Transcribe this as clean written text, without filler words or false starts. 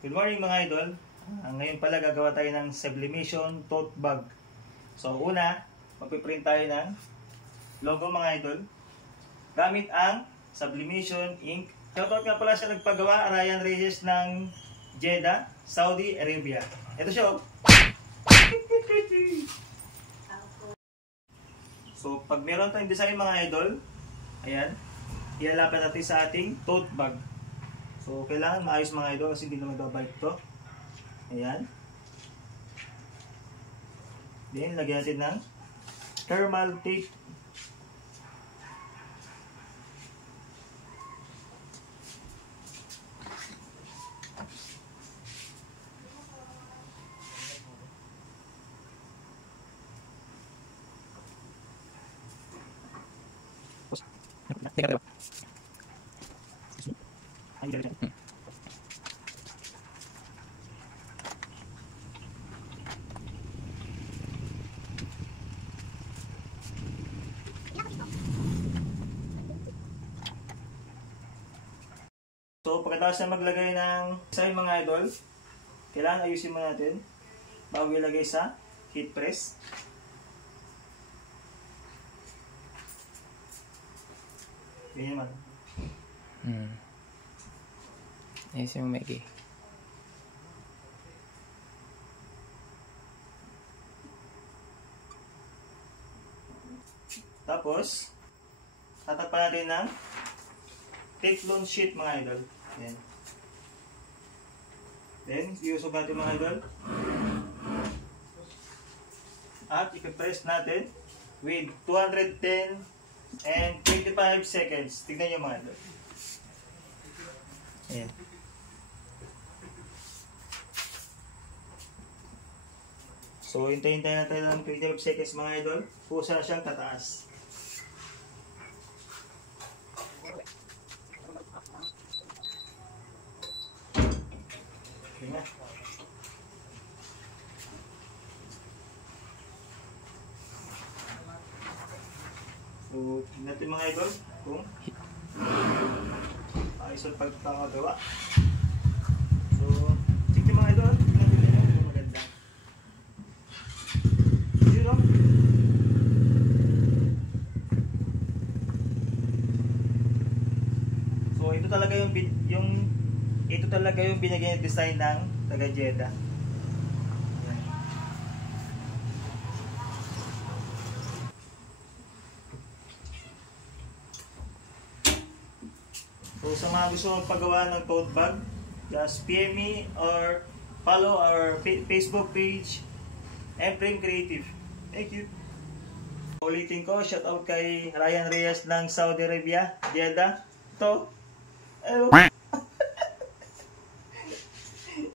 Good morning mga idol. Ngayon pala gagawa tayo ng sublimation tote bag. So una, magpiprint tayo ng logo mga idol. Gamit ang sublimation ink. Shoutout nga pala siya nagpagawa, Ryan Reyes ng Jeddah, Saudi Arabia. Ito siya. So pag meron tayong design mga idol, ayan, ilalapit natin sa ating tote bag. So, kailangan maayos mga idol kasi hindi naman babalik ito. Ayan. Then, lagyan natin ng thermal tape. So, pagkatapos na maglagay ng design mga idol, kailangan ayusin mo natin bago ilagay sa heat press. Ganyan man. Ayusin mo, Maggie. Tapos, tatakpan natin ng Teflon sheet mga idol. Ayan. Then, iusog natin mga idol. At ipipress natin with 210 and 25 seconds. Tignan nyo mga idol. Ayan. So, hintayin natin ng 25 seconds mga idol. Pusa na siyang tataas. Okay na. So, natin mga idol kung ayos ang pagkakagawa. So, check yung mga idol. Maganda. Yun o. So, ito talaga yung binigay ng design ng taga Jeddah. So sa mga gusto magpagawa ng tote bag, just PM me or follow our Facebook page, Emprem Creative. Thank you. Ulitin ko, shout out kay Ryan Reyes ng Saudi Arabia, Jeddah. Ito.